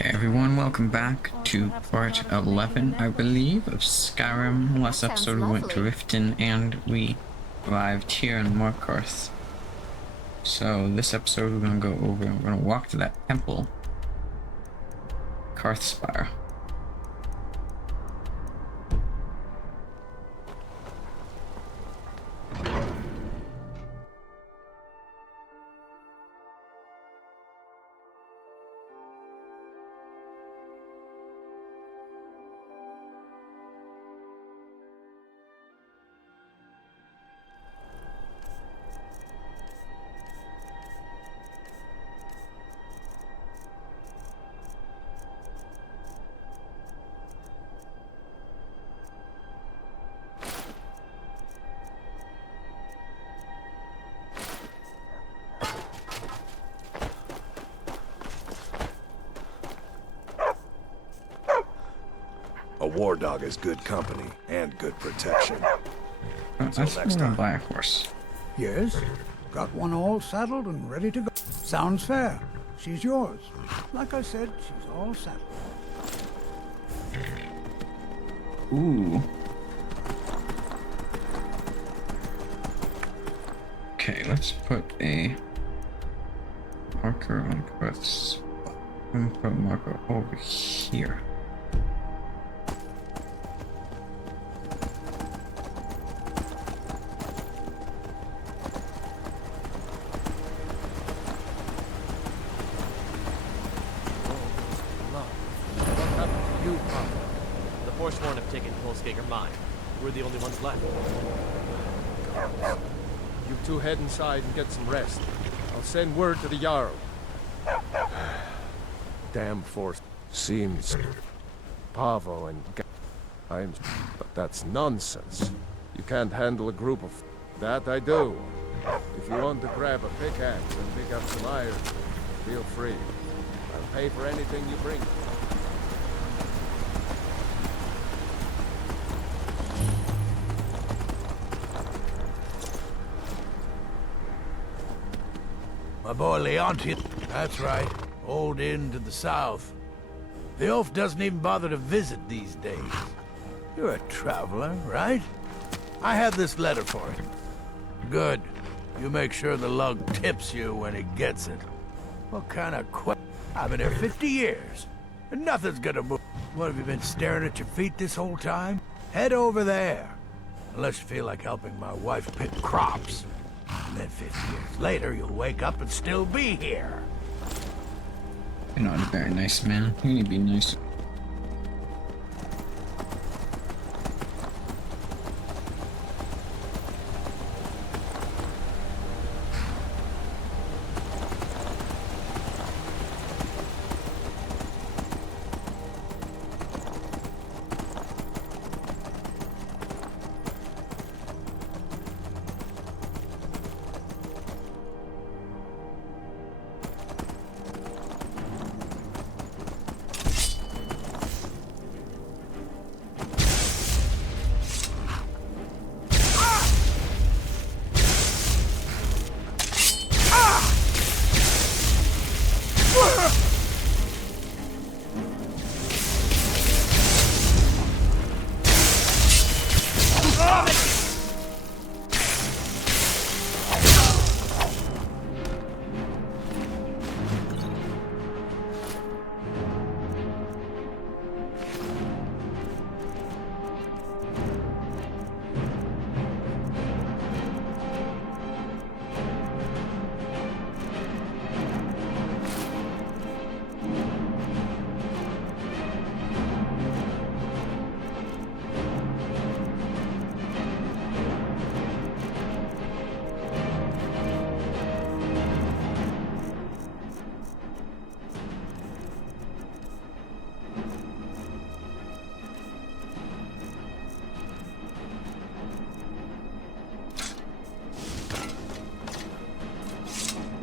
Okay, everyone, welcome back to part 11, I believe, of Skyrim. Last episode we went to Riften and we arrived here in Markarth. So this episode we're gonna we're gonna walk to that temple, Karthspire. A war dog is good company and good protection. Until next time. Buy a horse. Yes, got one all saddled and ready to go. Sounds fair. She's yours. Like I said, she's all saddled. Ooh. Okay, let's put a marker on Karth's. I'm gonna put a marker over here. We're the only ones left. You two head inside and get some rest. I'll send word to the Jarl. Damn force. Seems Pavo and but that's nonsense. You can't handle a group of that I do. If you want to grab a pickaxe and pick up some iron, feel free. I'll pay for anything you bring. My boy Leontius. That's right. Old inn to the south. The oaf doesn't even bother to visit these days. You're a traveler, right? I have this letter for him. Good. You make sure the lug tips you when it gets it. What kind of I've been here 50 years, and nothing's gonna move. What, have you been staring at your feet this whole time? Head over there. Unless you feel like helping my wife pick crops. And then 50 years later, you'll wake up and still be here. You're not a very nice man. You need to be nice.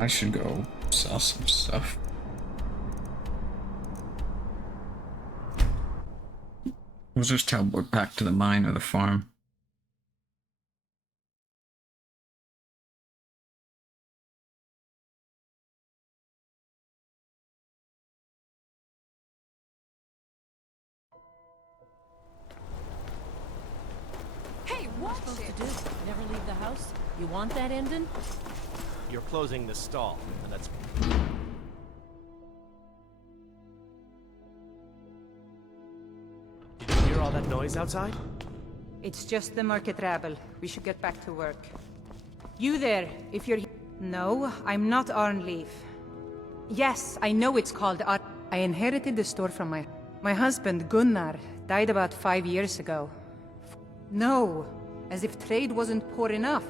I should go sell some stuff. We'll just teleport back to the mine or the farm. I supposed to do? Never leave the house? You want that ending? You're closing the stall, and that's... Did you hear all that noise outside? It's just the market rabble. We should get back to work. You there, if you're... No, I'm not Arnleif. Yes, I know it's called I inherited the store from my husband, Gunnar, died about 5 years ago. No, as if trade wasn't poor enough.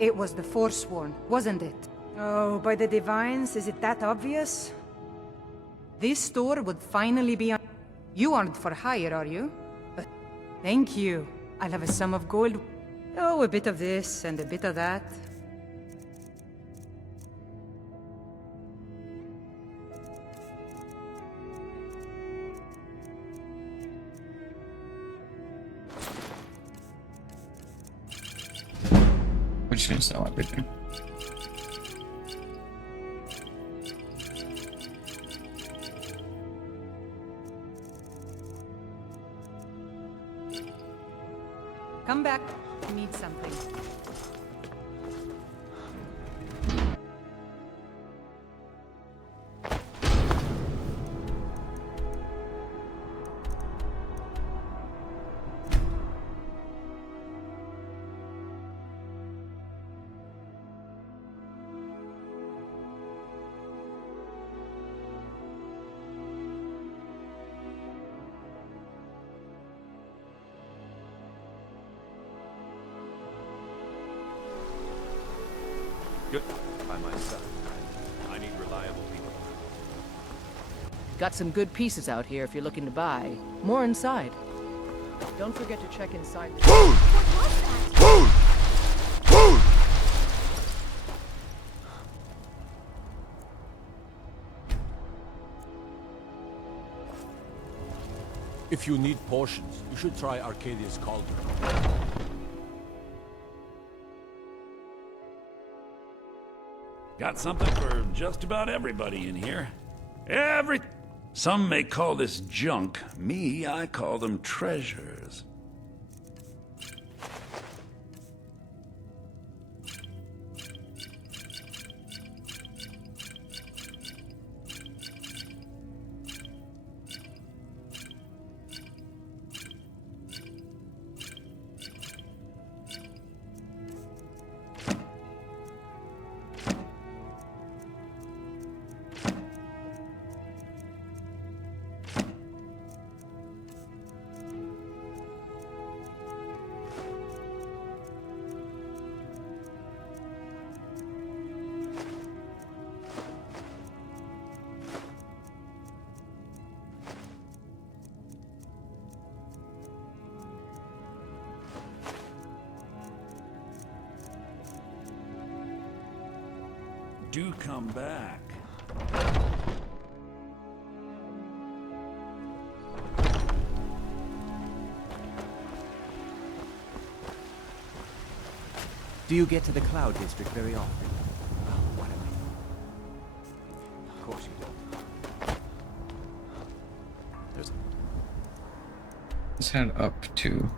It was the Forsworn, wasn't it? Oh, by the divines, is it that obvious? This store would finally be on... You aren't for hire, are you? Thank you. I'll have a sum of gold. Oh, a bit of this and a bit of that. We're just gonna sell everything. Come back. I need something. Good. By my side. I need reliable people. Got some good pieces out here if you're looking to buy. More inside. Don't forget to check inside. If you need portions, you should try Arcadia's Cauldron. Got something for just about everybody in here. Some may call this junk. Me, I call them treasures. Do come back. Do you get to the Cloud District very often? Oh, what am I? Of course you don't. Let's head up to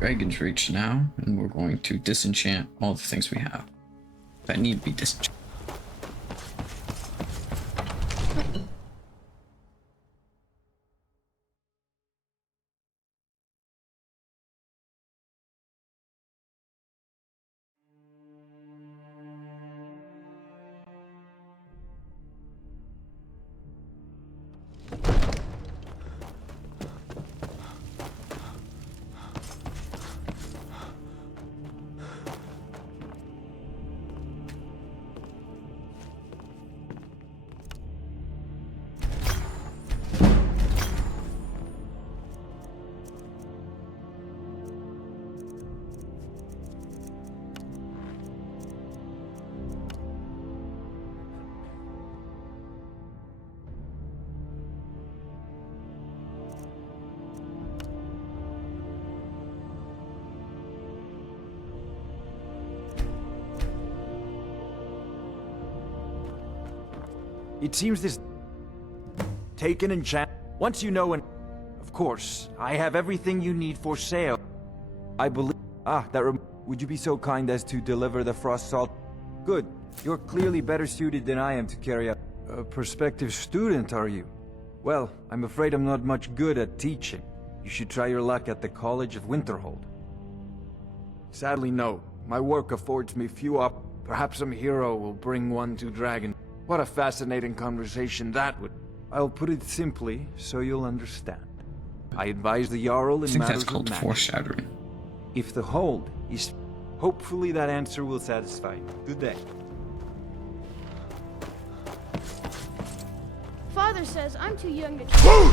Dragon's Reach now, and we're going to disenchant all the things we have that need to be disenchanted. It seems this... Take an enchant... Once you know and... Of course, I have everything you need for sale. I believe... Ah, would you be so kind as to deliver the frost salt? Good. You're clearly better suited than I am to carry out. A prospective student, are you? Well, I'm afraid I'm not much good at teaching. You should try your luck at the College of Winterhold. Sadly, no. My work affords me few up. Perhaps some hero will bring one to Dragon. What a fascinating conversation that would... I'll put it simply, so you'll understand. I advise the Jarl in I think matters that's called of magic. foreshadowing. If the hold is... Hopefully that answer will satisfy you. Good day. Father says I'm too young to try.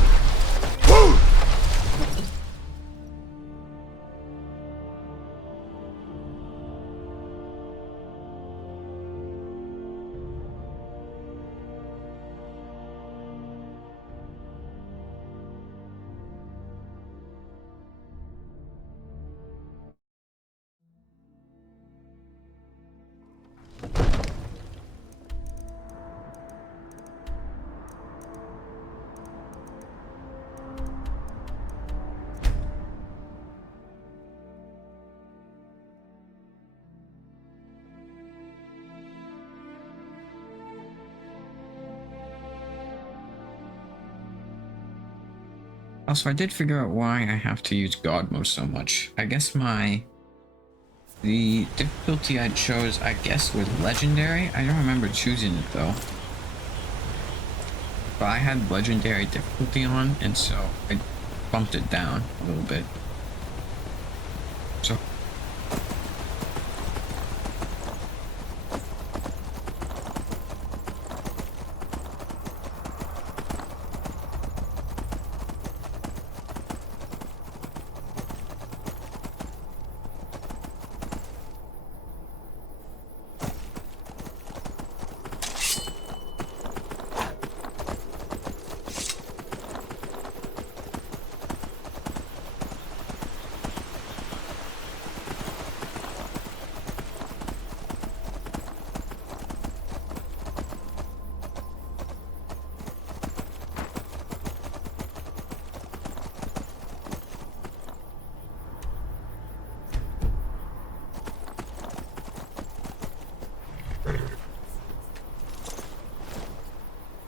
Also, I did figure out why I have to use God mode so much. I guess the difficulty I chose, I guess, was legendary. I don't remember choosing it though. But I had legendary difficulty on, and so I bumped it down a little bit. So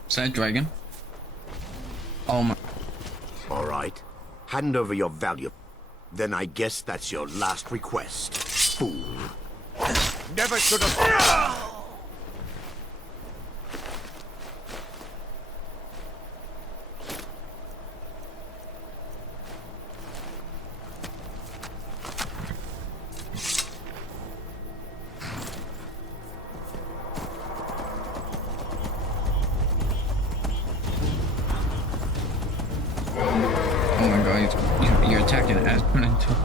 is that dragon? Oh my. All right. Hand over your value. Then I guess that's your last request. Fool. Never should have... Oh my god, you're attacking Aspen until...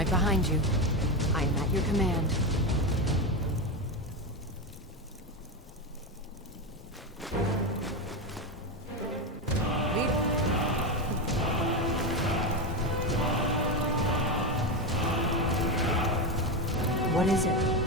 right behind you. I am at your command. What is it?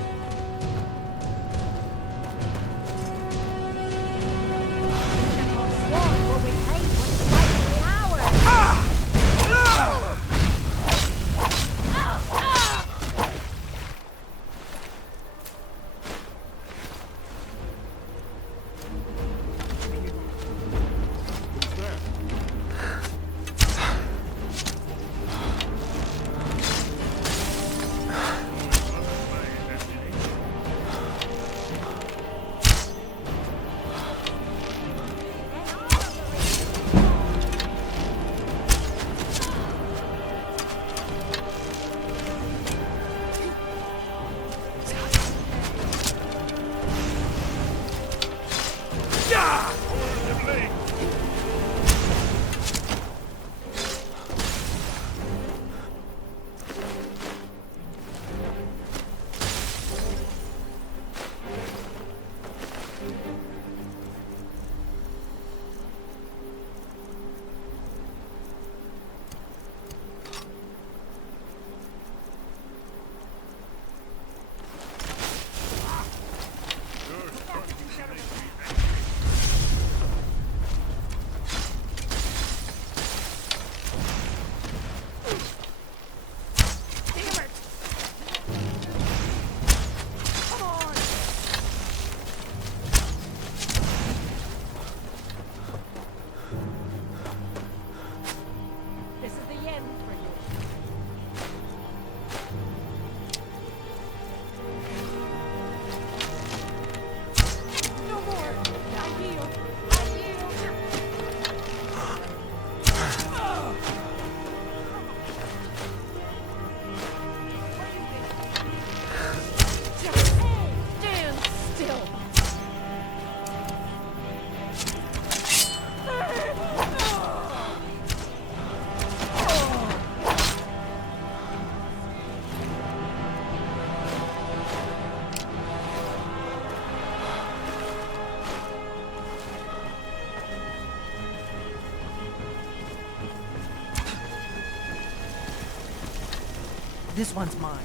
This one's mine.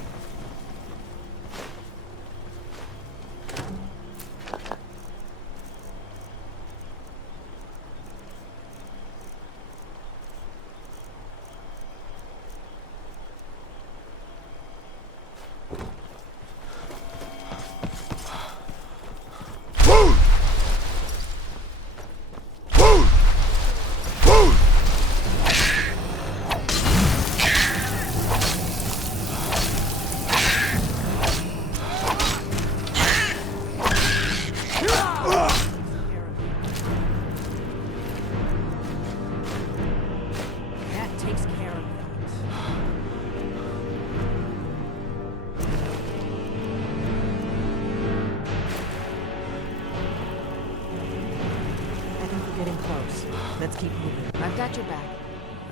Let's keep moving. I've got your back.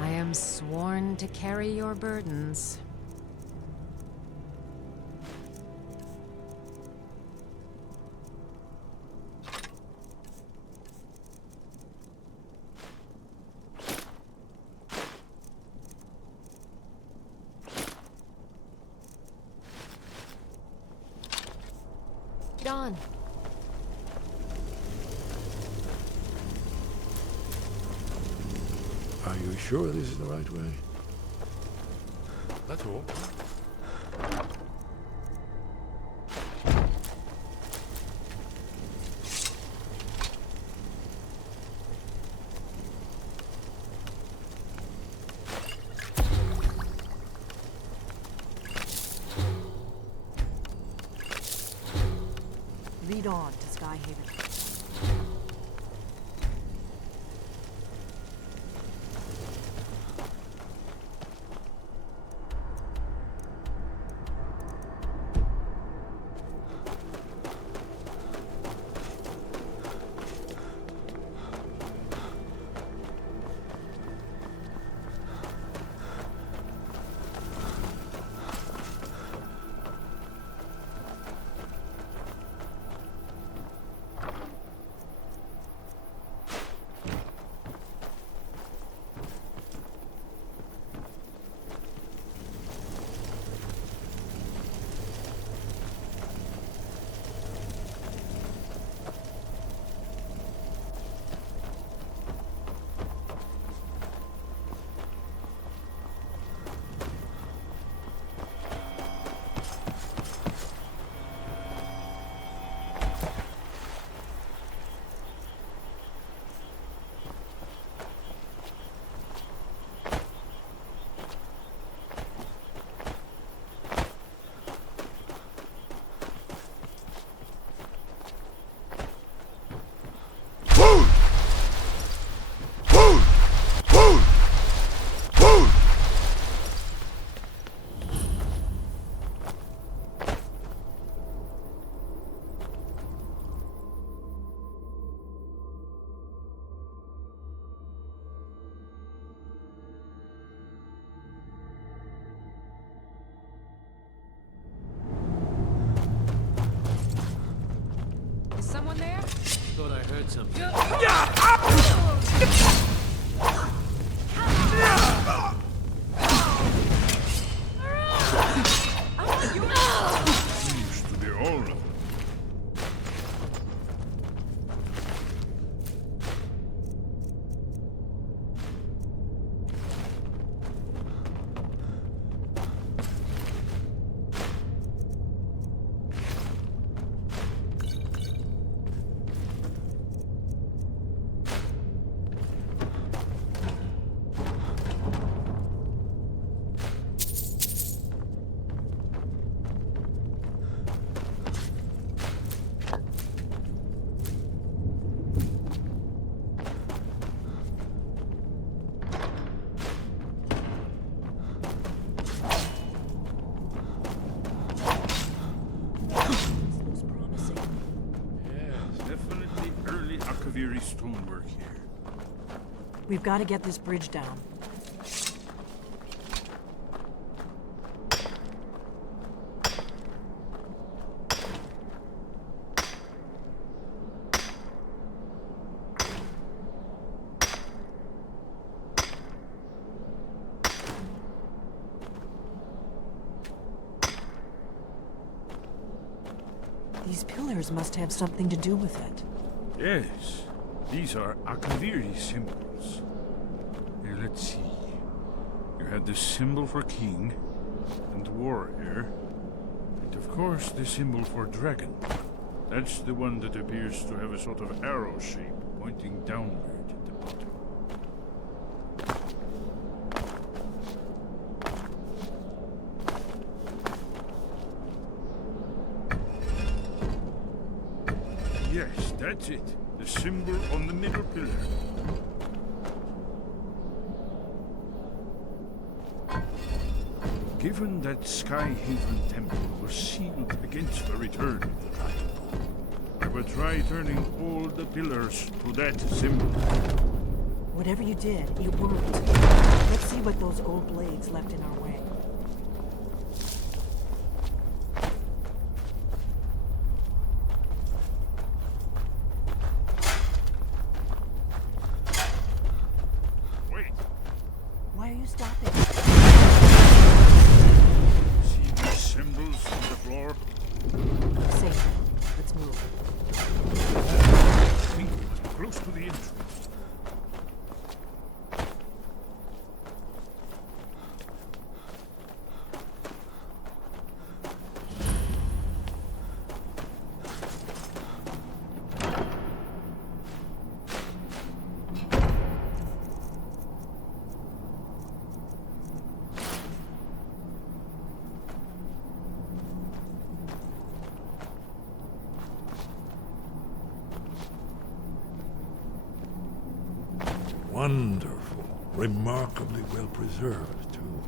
I am sworn to carry your burdens. Get on. Are you sure this is the right way? That's all. Lead on to Skyhaven. thought I heard something. Seems to be all of them. Stonework here. We've got to get this bridge down. These pillars must have something to do with it. Yes. These are Akaviri symbols. Here, let's see. You had the symbol for king, and warrior, and of course the symbol for dragon. That's the one that appears to have a sort of arrow shape pointing downward at the bottom. Yes, that's it. The symbol on the middle pillar. Given that Skyhaven Temple was sealed against the return of the Dragonborn, I will try turning all the pillars to that symbol. Whatever you did, it worked. Let's see what those old blades left in our way. Why are you stopping? See the symbols on the floor? Safe. Let's move. I think we must be close to the entrance. Wonderful. Remarkably well preserved, too.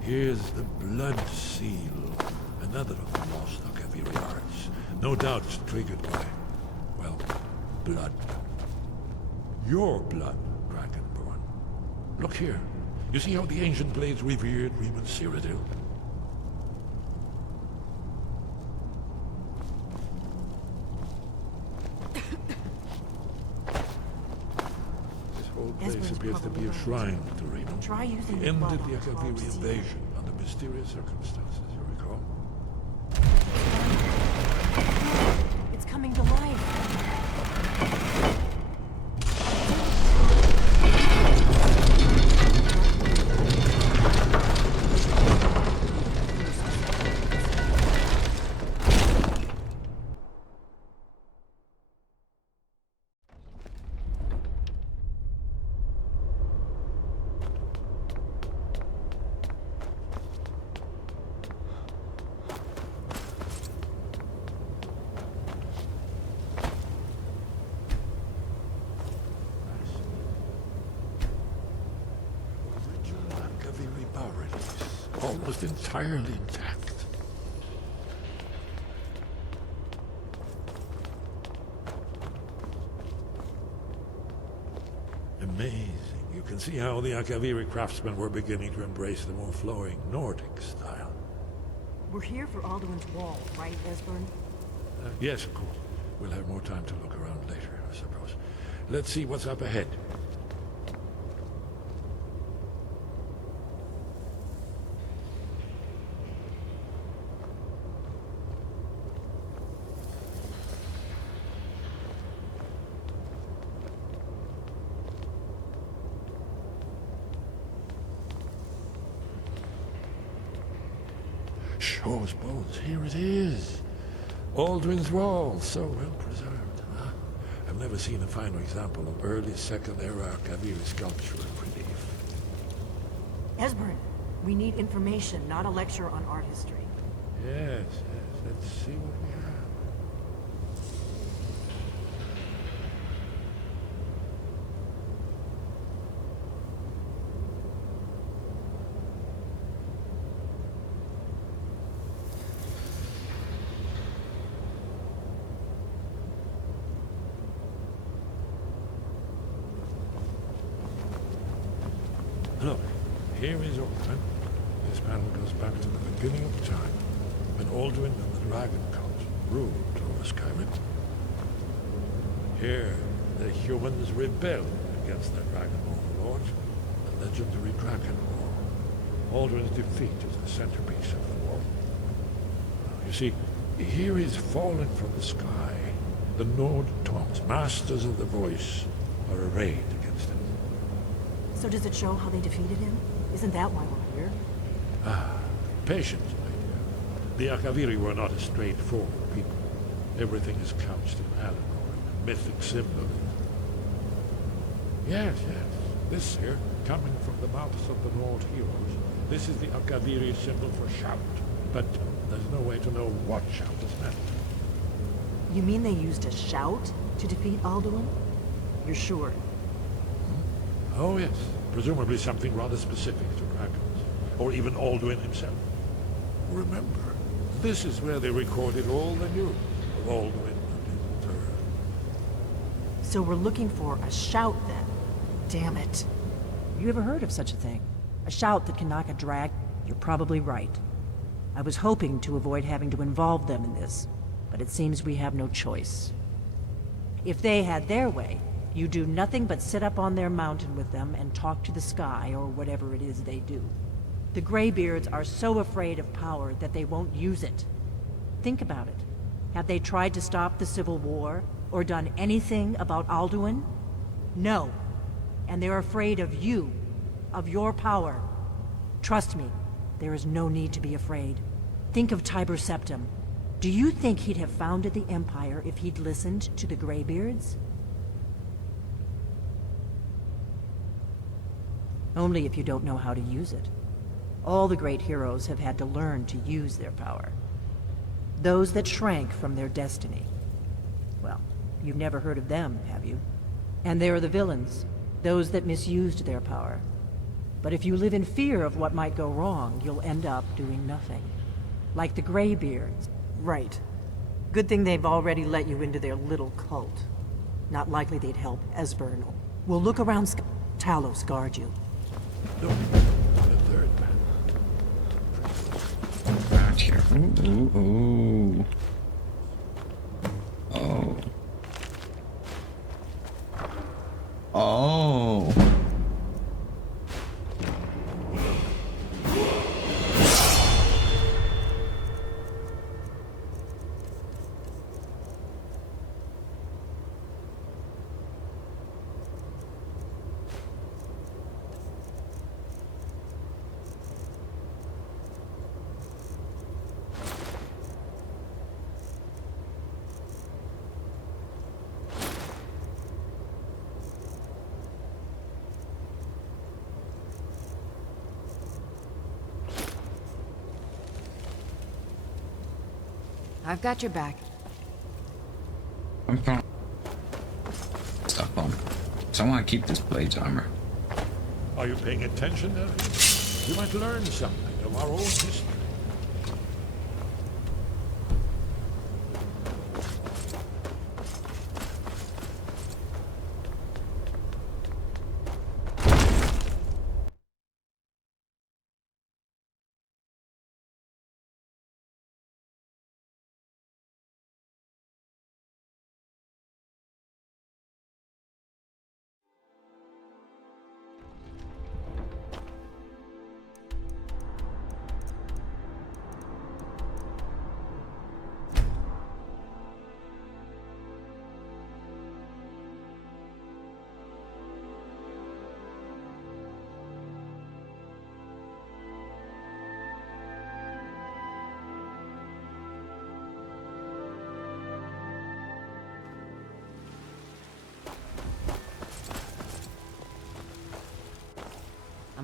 Here's the blood seal. Another of the lost Akaviri arts. No doubt triggered by, well, blood. Your blood, Dragonborn. Look here. You see how the ancient blades revered Reman Cyrodiil? This whole place appears to be a shrine to Reman. Try using He the ended blood the on Akaviri Clark's seal. invasion under mysterious circumstances, you recall? It's coming to life. Akaviri bas-reliefs, almost entirely intact. Amazing. You can see how the Akaviri craftsmen were beginning to embrace the more flowing Nordic style. We're here for Alduin's wall, right, Esbern? Yes, of course. We'll have more time to look around later, I suppose. Let's see what's up ahead. Shore's bones, here it is. Alduin's Wall, so well preserved. Huh? I've never seen a finer example of early Second Era Akaviri sculpture and relief. Esbern, we need information, not a lecture on art history. Yes, let's see what we have. Look, here is Alduin. This panel goes back to the beginning of time, when Alduin and the Dragon Cult ruled over Skyrim. Here, the humans rebelled against their dragon overlords, the legendary Dragon War. Alduin's defeat is the centerpiece of the war. You see, here is fallen from the sky. The Nord Tongs, masters of the voice, are arrayed against him. So does it show how they defeated him? Isn't that why we're here? Patience, my dear. The Akaviri were not a straightforward people. Everything is couched in allegory and mythic symbolism. Yes. This here, coming from the mouths of the Nord heroes, this is the Akaviri symbol for shout. But there's no way to know what shout is meant. You mean they used a shout to defeat Alduin? You're sure? Oh yes, presumably something rather specific to dragons, or even Alduin himself. Remember, this is where they recorded all the news of Alduin and his return. So we're looking for a shout then? Damn it. You ever heard of such a thing? A shout that can knock a drag? You're probably right. I was hoping to avoid having to involve them in this, but it seems we have no choice. If they had their way, you do nothing but sit up on their mountain with them and talk to the sky, or whatever it is they do. The Greybeards are so afraid of power that they won't use it. Think about it. Have they tried to stop the Civil War, or done anything about Alduin? No. And they're afraid of you, of your power. Trust me, there is no need to be afraid. Think of Tiber Septim. Do you think he'd have founded the Empire if he'd listened to the Greybeards? Only if you don't know how to use it. All the great heroes have had to learn to use their power. Those that shrank from their destiny. Well, you've never heard of them, have you? And there are the villains, those that misused their power. But if you live in fear of what might go wrong, you'll end up doing nothing. Like the Greybeards. Right. Good thing they've already let you into their little cult. Not likely they'd help Esbern. We'll look around Talos guard you. Look, the third man. Around here. Ooh. Oh. Oh. I've got your back. I'm fine. Stuff on. So I want to keep this blade's armor. Are you paying attention now? You might learn something of our own history.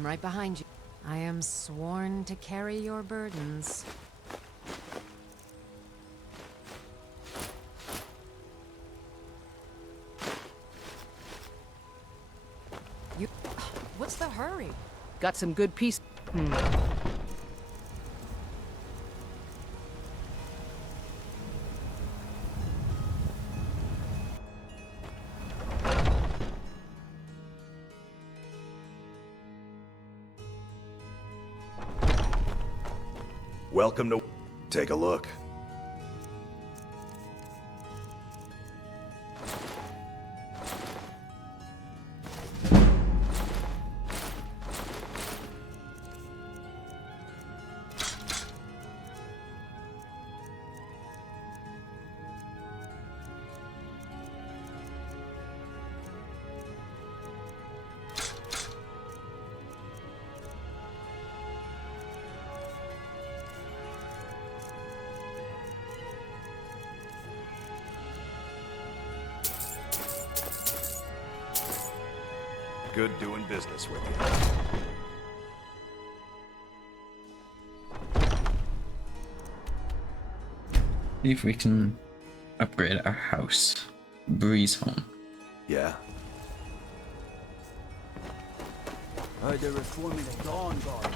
I'm right behind you. I am sworn to carry your burdens. You... What's the hurry? Got some good piece... Welcome to... Take a look. Good doing business with you. See if we can upgrade our house. Breeze home. Yeah. They're reforming the Dawn Guard.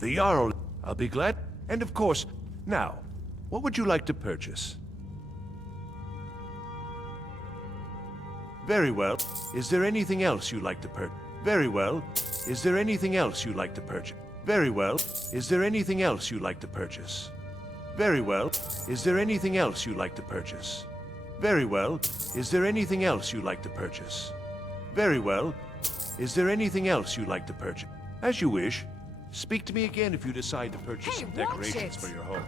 The Jarl, I'll be glad. And of course, now, what would you like to purchase? Very well. Is there anything else you'd like to purchase? Very well. Is there anything else you'd like to purchase? Very well. Is there anything else you'd like to purchase? Very well. Is there anything else you'd like to purchase? Very well. Is there anything else you'd like to purchase? Very well. Is there anything else you'd like to purchase? As you wish. Speak to me again if you decide to purchase some decorations for your home.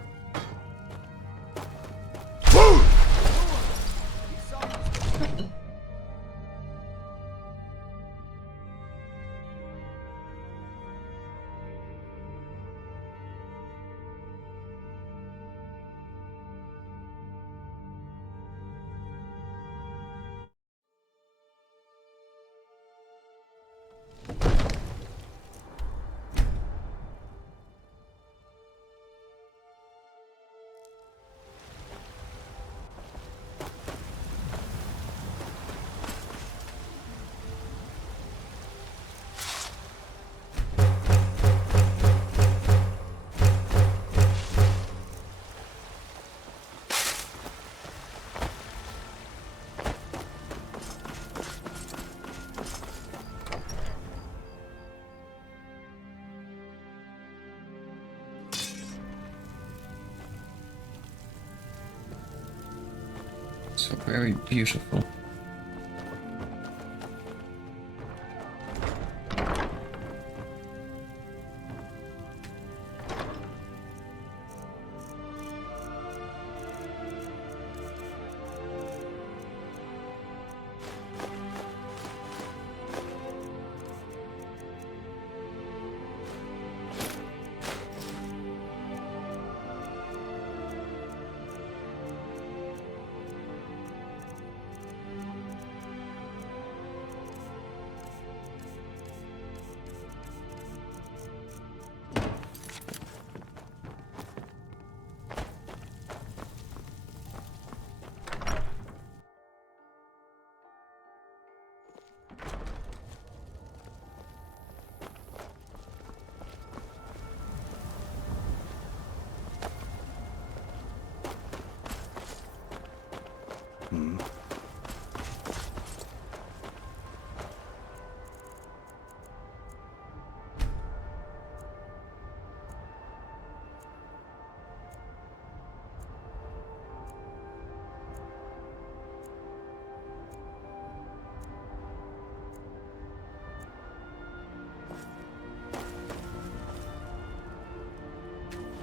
So very beautiful.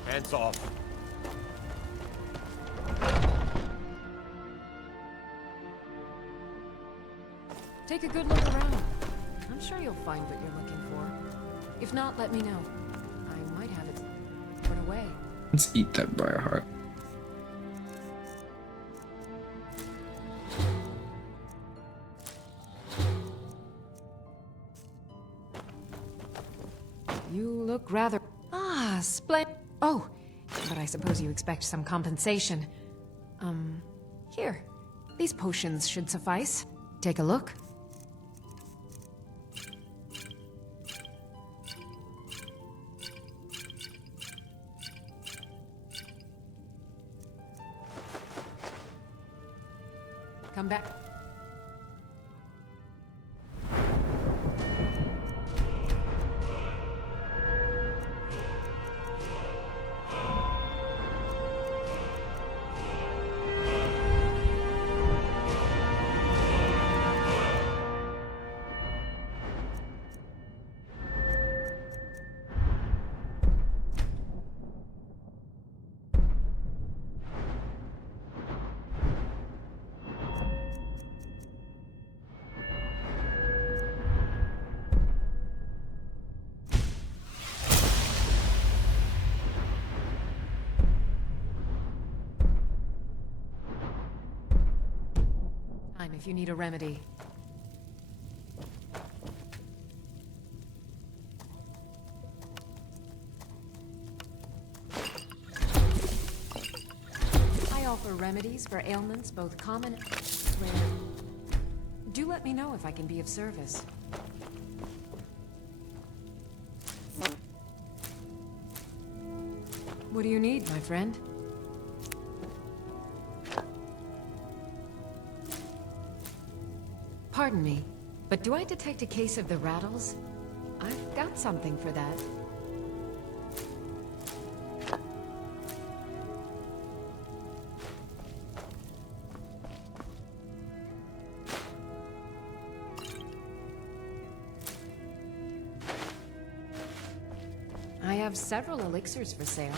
Hands off. Take a good look around. I'm sure you'll find what you're looking for. If not, let me know. I might have it put away. Let's eat that briar heart. You look rather... Ah, splendid. Oh, but I suppose you expect some compensation. Here. These potions should suffice. Take a look. Come back. If you need a remedy. I offer remedies for ailments both common and rare. Do let me know if I can be of service. What do you need, my friend? Pardon me, but do I detect a case of the rattles? I've got something for that. I have several elixirs for sale.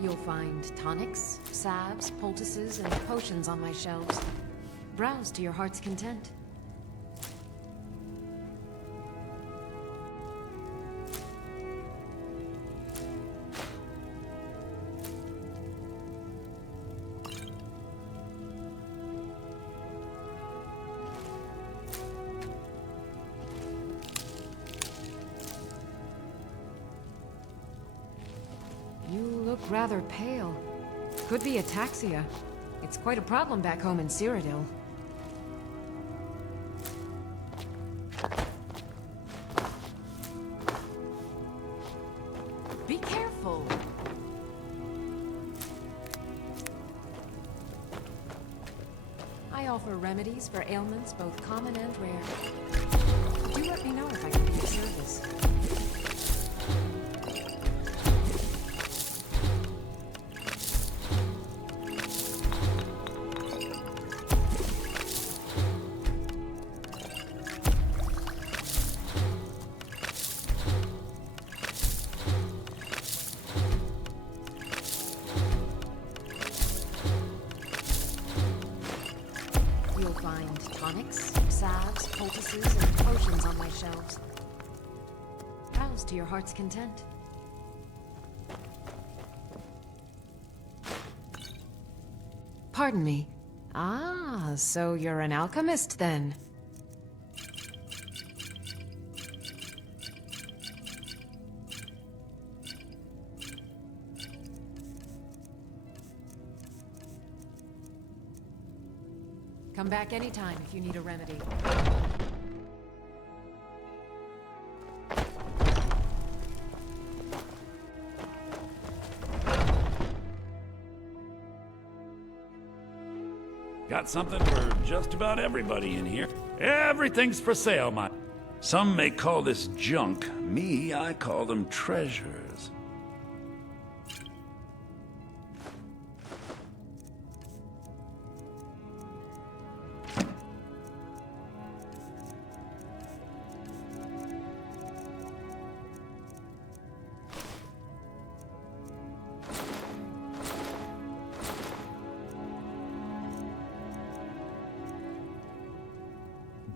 You'll find tonics, salves, poultices, and potions on my shelves. Browse to your heart's content. You look rather pale. Could be ataxia. It's quite a problem back home in Cyrodiil. Be careful! I offer remedies for ailments both common and rare. Do let me know if I can be of service. You'll find tonics, salves, poultices, and potions on my shelves. Browse to your heart's content. Pardon me. Ah, so you're an alchemist then? Come back anytime if you need a remedy. Got something for just about everybody in here. Everything's for sale, my... Some may call this junk. Me, I call them treasures.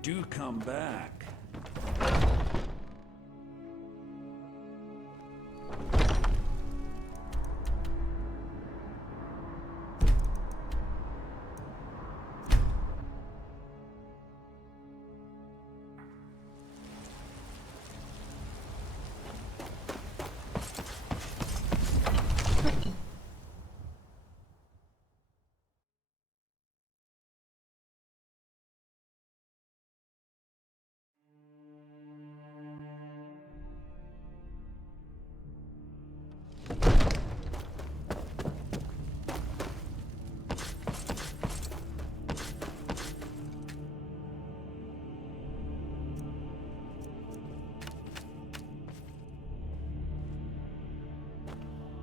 do come back.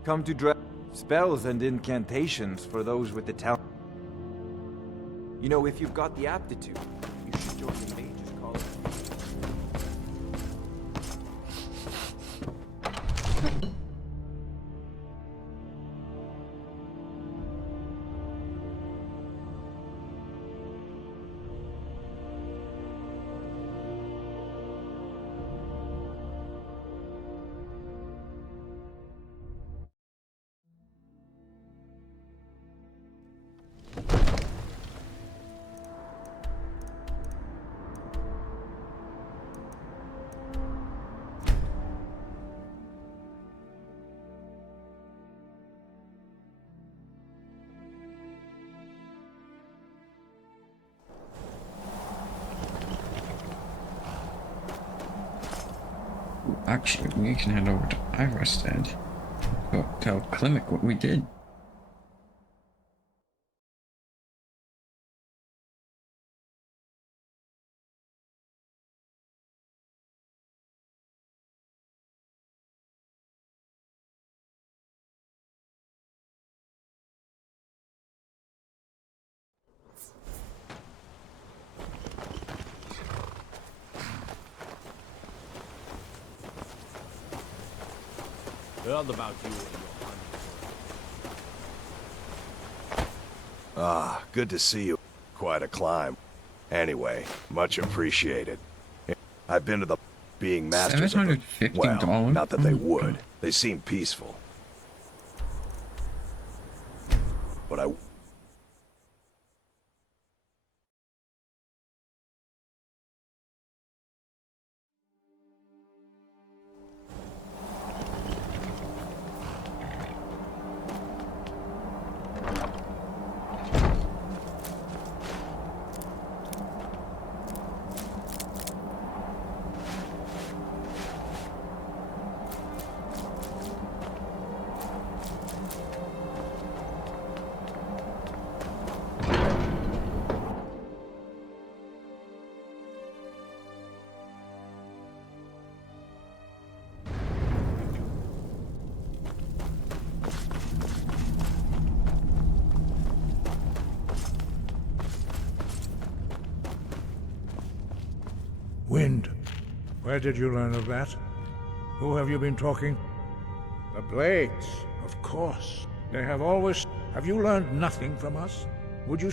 Come to draw spells and incantations for those with the talent. You know, if you've got the aptitude, you should join the Mages College. Actually, we can head over to Iverstead. Go tell Klimek what we did. Heard about you and your hunt. Ah, good to see you. Quite a climb. Anyway, much appreciated. I've been to the being masters of them. Well, not that they would. They seem peaceful. But I... Wind. Where did you learn of that? Who have you been talking? The Blades, of course. They have always... Have you learned nothing from us? Would you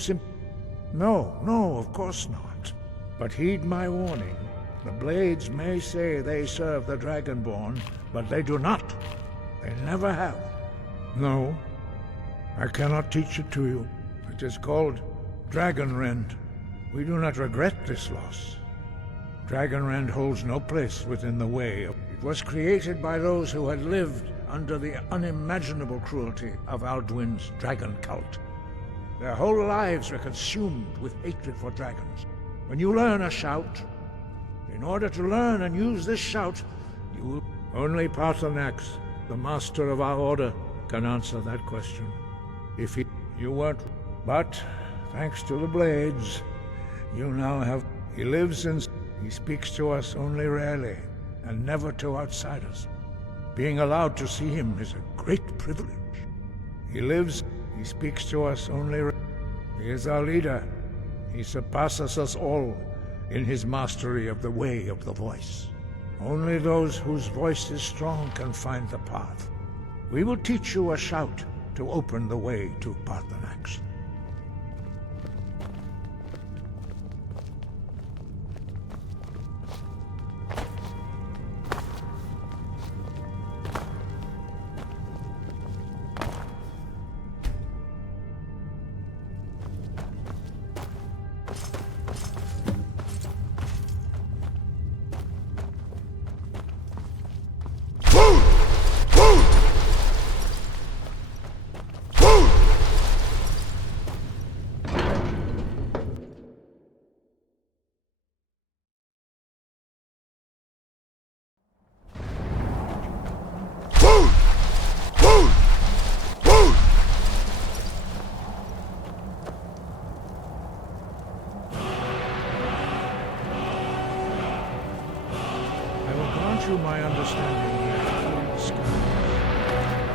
No, of course not. But heed my warning. The Blades may say they serve the Dragonborn, but they do not. They never have. No, I cannot teach it to you. It is called Dragonrend. We do not regret this loss. Dragonrend holds no place within the Way. It was created by those who had lived under the unimaginable cruelty of Alduin's dragon cult. Their whole lives were consumed with hatred for dragons. When you learn a shout, in order to learn and use this shout, you will... Only Paarthurnax, the master of our order, can answer that question. If you weren't... But, thanks to the Blades, you now have... He lives in... He speaks to us only rarely, and never to outsiders. Being allowed to see him is a great privilege. He lives... He speaks to us only... He is our leader. He surpasses us all in his mastery of the Way of the Voice. Only those whose voice is strong can find the path. We will teach you a shout to open the way to Paarthurnax.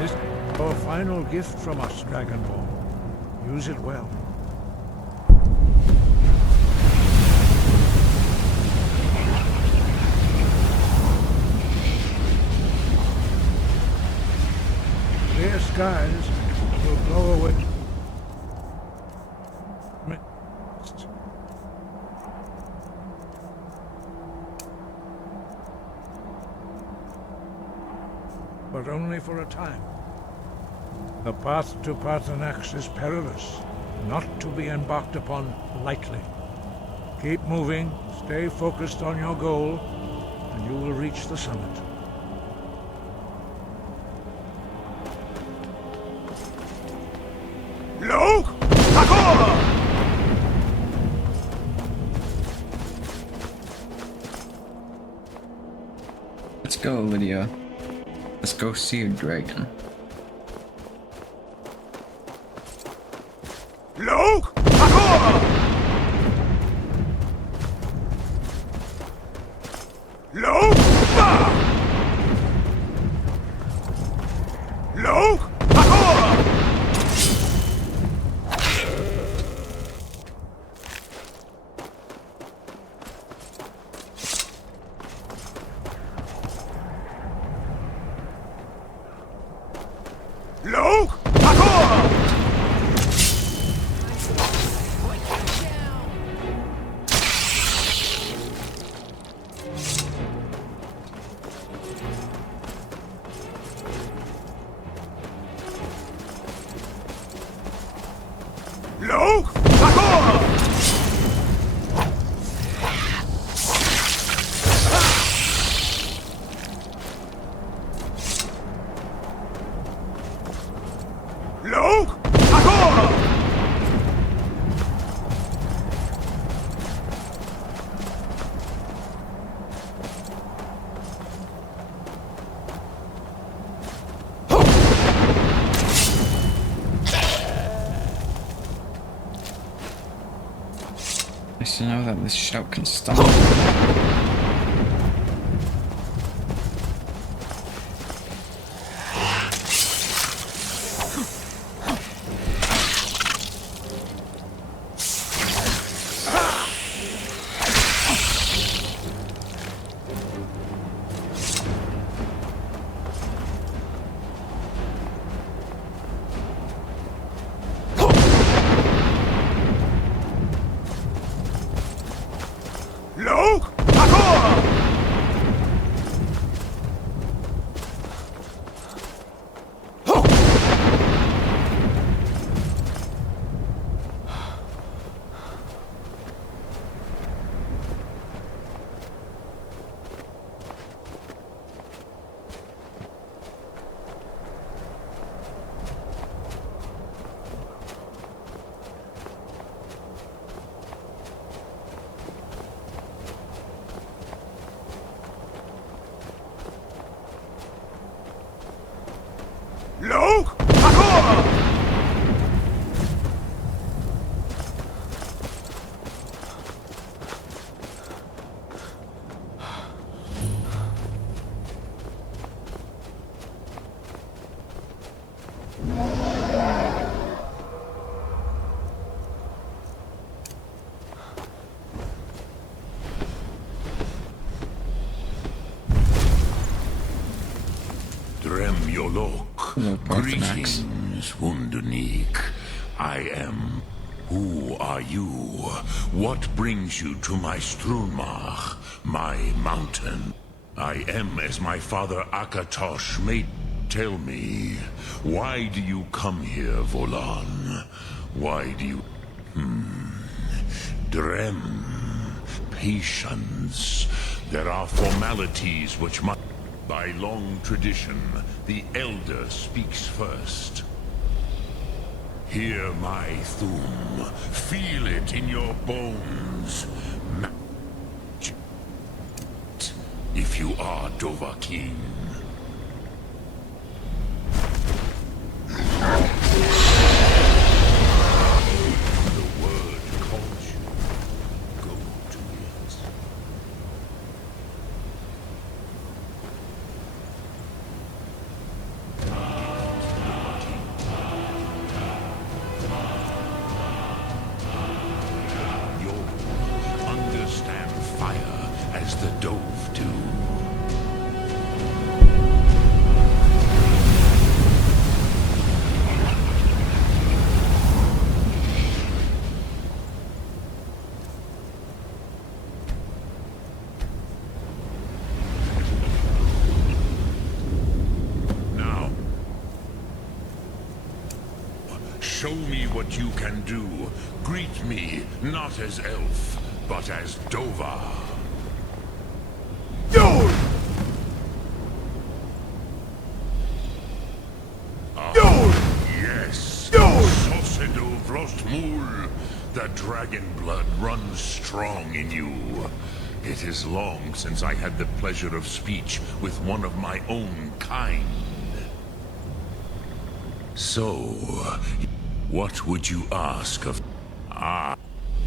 This is our final gift from us, Dragonborn. Use it well. Clear skies will blow away. But only for a time. The path to Paarthurnax is perilous, not to be embarked upon lightly. Keep moving, stay focused on your goal, and you will reach the summit. Look! Takor! Let's go, Lydia. Let's go see a dragon. Look! Takor! Look! Look! Takor! Look! Takor! Look! Takor! Look! Takor! Nice to know that this shout can stop. Look! Takor! Look! Takor! Drem Yolok. Greetings, Wunderneek. I am. Who are you? What brings you to my Strunmach, my mountain? I am as my father Akatosh made. Tell me, why do you come here, Volan? Why do you... Drem. Patience. There are formalities which must... By long tradition, the Elder speaks first. Hear my Thum. Feel it in your bones. If you are Dovahkiin. The word calls you. Go to it. Show me what you can do. Greet me not as elf, but as Dova. Yes, Sosedo Vrostmul. The dragon blood runs strong in you. It is long since I had the pleasure of speech with one of my own kind. So, what would you ask of... Ah,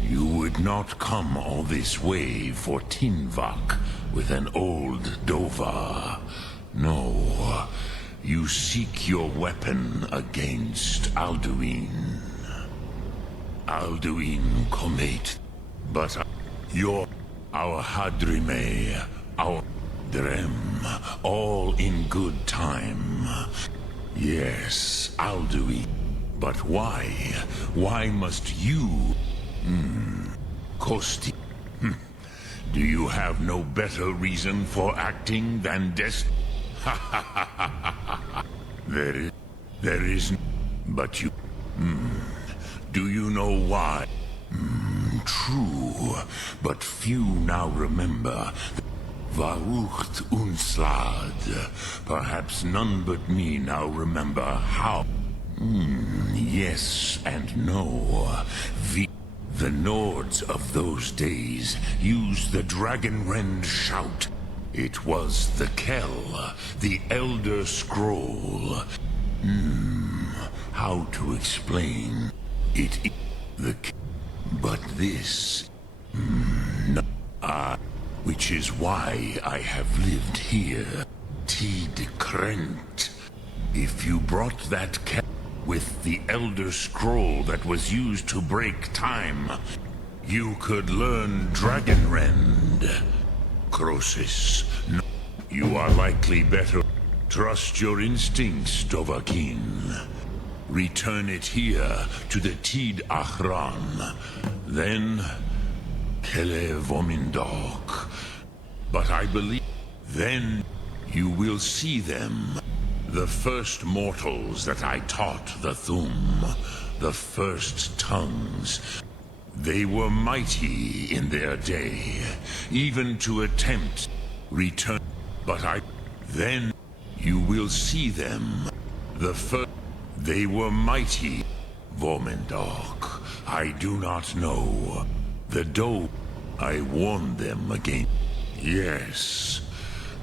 you would not come all this way for Tinvak with an old Dova. No, you seek your weapon against Alduin. Alduin Comet, but our Hadrime, our Drem, all in good time. Yes, Alduin. But why? Why must you? Kosti. Do you have no better reason for acting than There is... But you... Do you know why? True, but few now remember. Varucht Unslad. Perhaps none but me now remember how. Yes and no. The Nords of those days used the Dragonrend shout. It was the Kell, the Elder Scroll. How to explain? But this... No. Which is why I have lived here. Tid Krent. If you brought that cat with the Elder Scroll that was used to break time, you could learn Dragonrend. Crosis, no, you are likely better. Trust your instincts, Dovahkiin. Return it here to the Tid Achran. Then... Kele Vomindok. But I believe... Then you will see them. The first mortals that I taught the Thum. The first tongues. They were mighty in their day. Even to attempt return. But then you will see them. The first... They were mighty. Vomindok. I do not know. The Doe... I warned them against... Yes.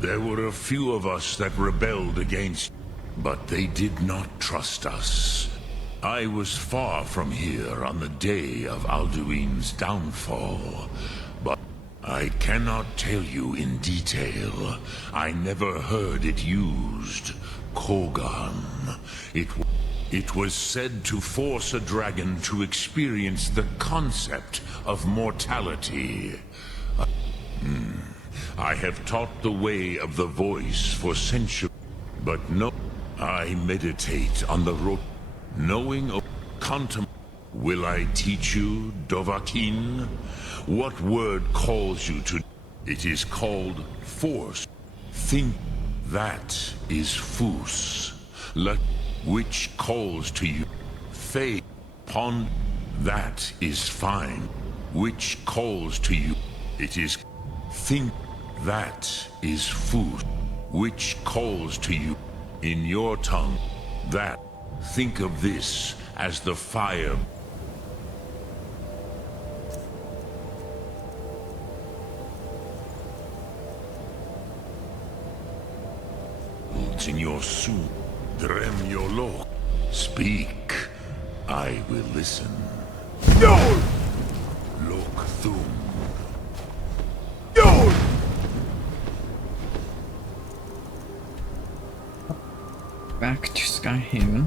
There were a few of us that rebelled against... But they did not trust us. I was far from here on the day of Alduin's downfall. But I cannot tell you in detail. I never heard it used. Kogan. It was said to force a dragon to experience the concept of mortality. I have taught the way of the voice for centuries, but no, I meditate on the road, knowing of Will I teach you, Dovahkiin? What word calls you to? It is called force. Think that is Fus. Which calls to you. Faith. Pond. That is fine. Which calls to you. It is. Think. That is Fus. Which calls to you. In your tongue. That. Think of this as the fire. In your soup. Drem your law. Speak. I will listen. No! Lok Thum. No! Back to Skyhaven.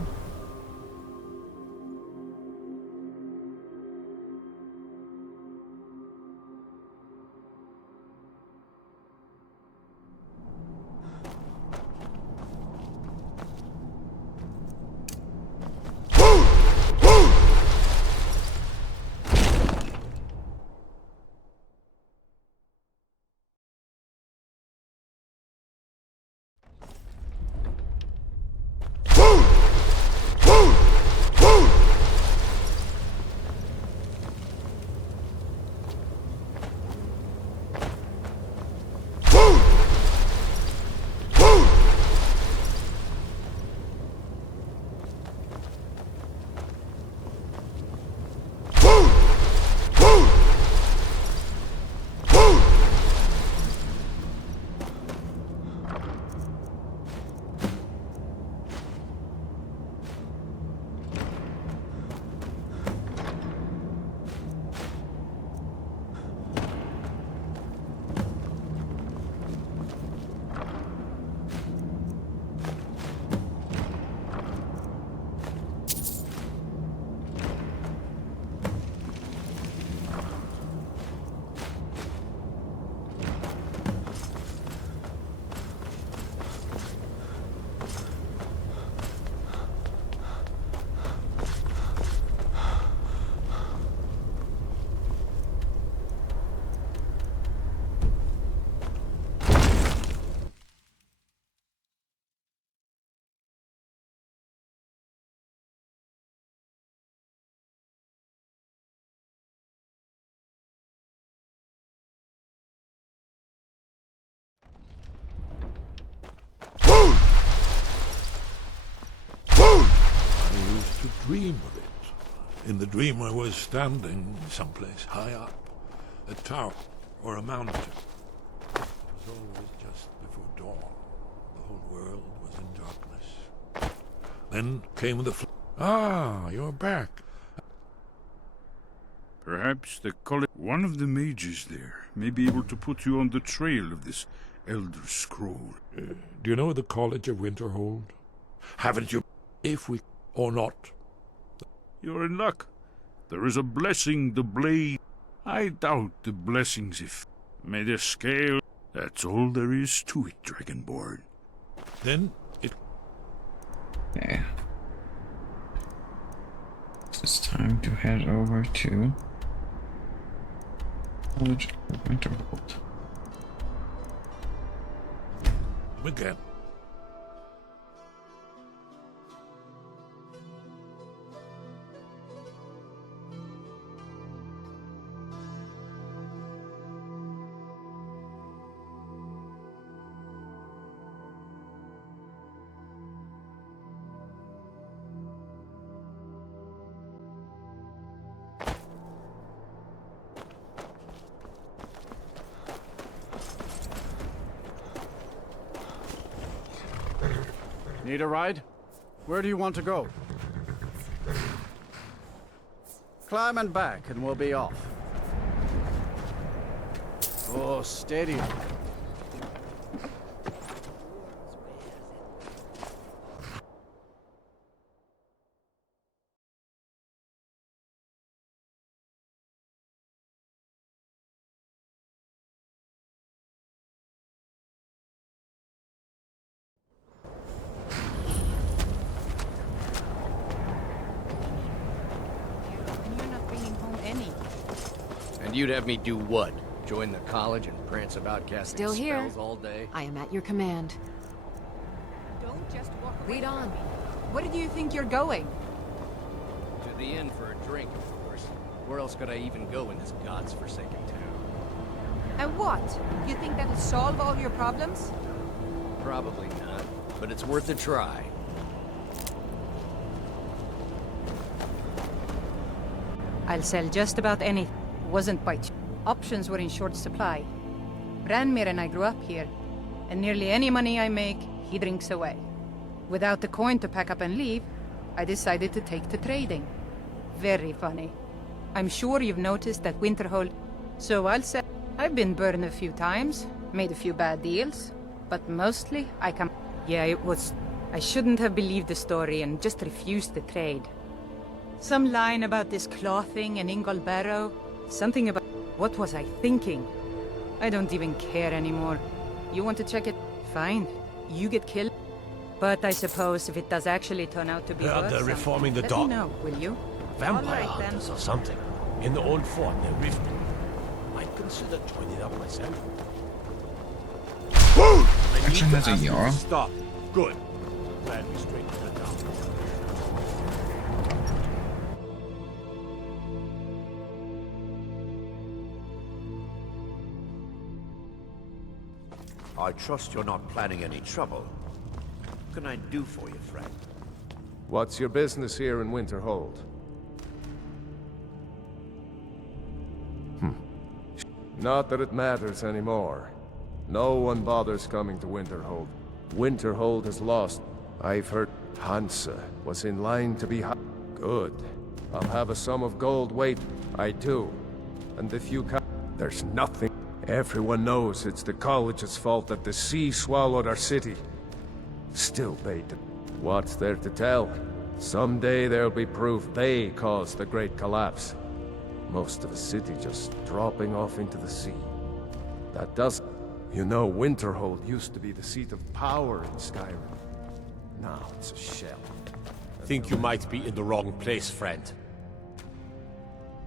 I used to dream of it. In the dream I was standing someplace high up. A tower or a mountain. It was always just before dawn. The whole world was in darkness. Then came the Ah, you're back. Perhaps the college... One of the mages there may be able to put you on the trail of this Elder Scroll. Do you know the College of Winterhold? Haven't you? If we... or not. You're in luck. There is a blessing the blade. I doubt the blessings if... May the scale... That's all there is to it, Dragonborn. Then it... Yeah. It's time to head over to College of Winterhold. Again. Need a ride? Where do you want to go? Climb and back and we'll be off. Oh, steady. You'd have me do what? Join the college and prance about casting Still here. spells all day? I am at your command. Don't just walk away. Lead on. Where do you think you're going? To the inn for a drink, of course. Where else could I even go in this god's forsaken town? And what? You think that'll solve all your problems? Probably not, but it's worth a try. I'll sell just about anything. Wasn't by options were in short supply. Branmir and I grew up here, and nearly any money I make, he drinks away. Without the coin to pack up and leave, I decided to take to trading. Very funny. I'm sure you've noticed that Winterhold. So I'll say I've been burned a few times, made a few bad deals, but mostly I come. Yeah, it was. I shouldn't have believed the story and just refused the trade. Some line about this clothing and Ingol Barrow. Something about... What was I thinking? I don't even care anymore. You want to check it? Fine. You get killed. But I suppose if it does actually turn out to be worth They're reforming the let dock. me know, will you? Vampire All right, then. hunters or something. In the old fort near Riften. I'd consider joining up myself. Actually has a Jarl. Stop. Good. Glad we straightened it out. I trust you're not planning any trouble. What can I do for you, friend? What's your business here in Winterhold? Not that it matters anymore. No one bothers coming to Winterhold. Winterhold is lost. I've heard Hansa was in line to be Good. I'll have a sum of gold wait. I do. And if you can... There's nothing. Everyone knows it's the college's fault that the sea swallowed our city. Still bait. What's there to tell? Someday there'll be proof they caused the great collapse. Most of the city just dropping off into the sea. That doesn't... You know, Winterhold used to be the seat of power in Skyrim. Now it's a shell. Think you might be in the wrong place, friend.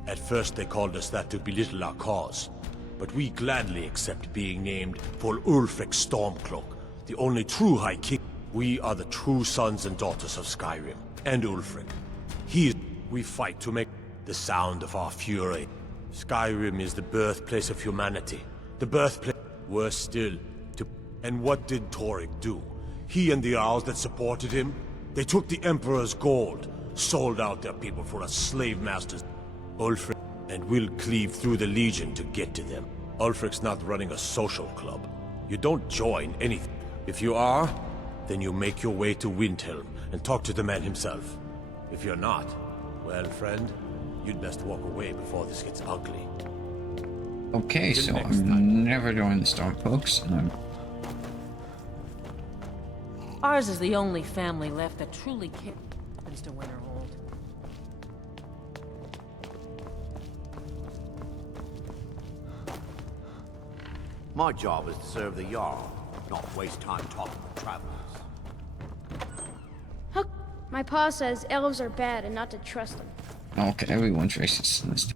At first they called us that to belittle our cause. But we gladly accept being named for Ulfric Stormcloak, the only true High King. We are the true sons and daughters of Skyrim, and Ulfric. We fight to make the sound of our fury. Skyrim is the birthplace of humanity. The birthplace, worse still, And what did Torek do? He and the Owls that supported him, they took the Emperor's gold, sold out their people for a slave master's Ulfric, and we'll cleave through the Legion to get to them. Ulfric's not running a social club. You don't join anything. If you are, then you make your way to Windhelm and talk to the man himself. If you're not, well, friend, you'd best walk away before this gets ugly. Okay, so I'm never joining the Stormfolks, and I'm... Ours is the only family left that truly cares to Winterhold. My job is to serve the Jarl, not waste time talking to travelers. My pa says elves are bad and not to trust them. Okay, everyone's racist in this.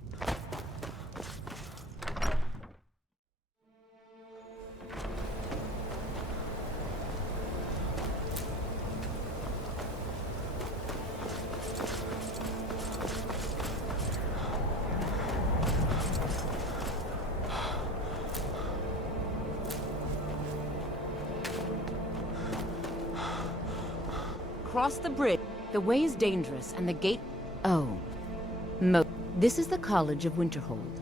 Cross the bridge. The way is dangerous, and the gate... Oh. This is the College of Winterhold.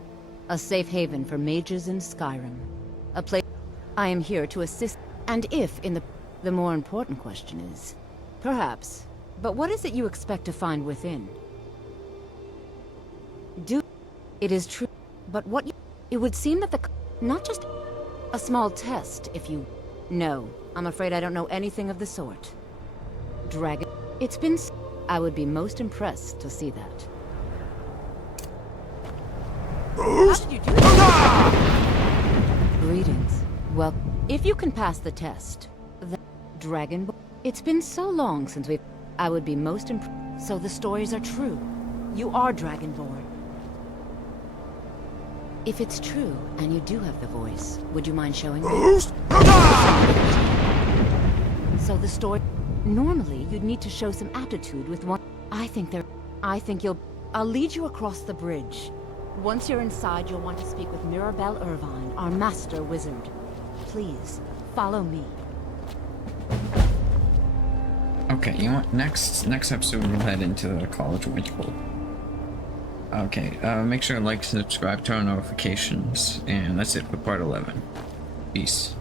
A safe haven for mages in Skyrim. A place... I am here to assist... And if in the... The more important question is... Perhaps. But what is it you expect to find within? It is true. But what you... It would seem that the... Not just... A small test, if you... No. I'm afraid I don't know anything of the sort. Dragon. It's been... I would be most impressed to see that. How did you do that? Greetings. Well, if you can pass the test, the Dragon... It's been so long since we've... I would be most impressed. So the stories are true. You are Dragonborn. If it's true, and you do have the voice, would you mind showing me? So the story... Normally, you'd need to show some aptitude with one... I think you'll... I'll lead you across the bridge. Once you're inside, you'll want to speak with Mirabelle Irvine, our master wizard. Please, follow me. Okay, you know what? Next episode we'll head into the College of Winterhold. Okay, make sure to like, subscribe, turn on notifications, and that's it for part 11. Peace.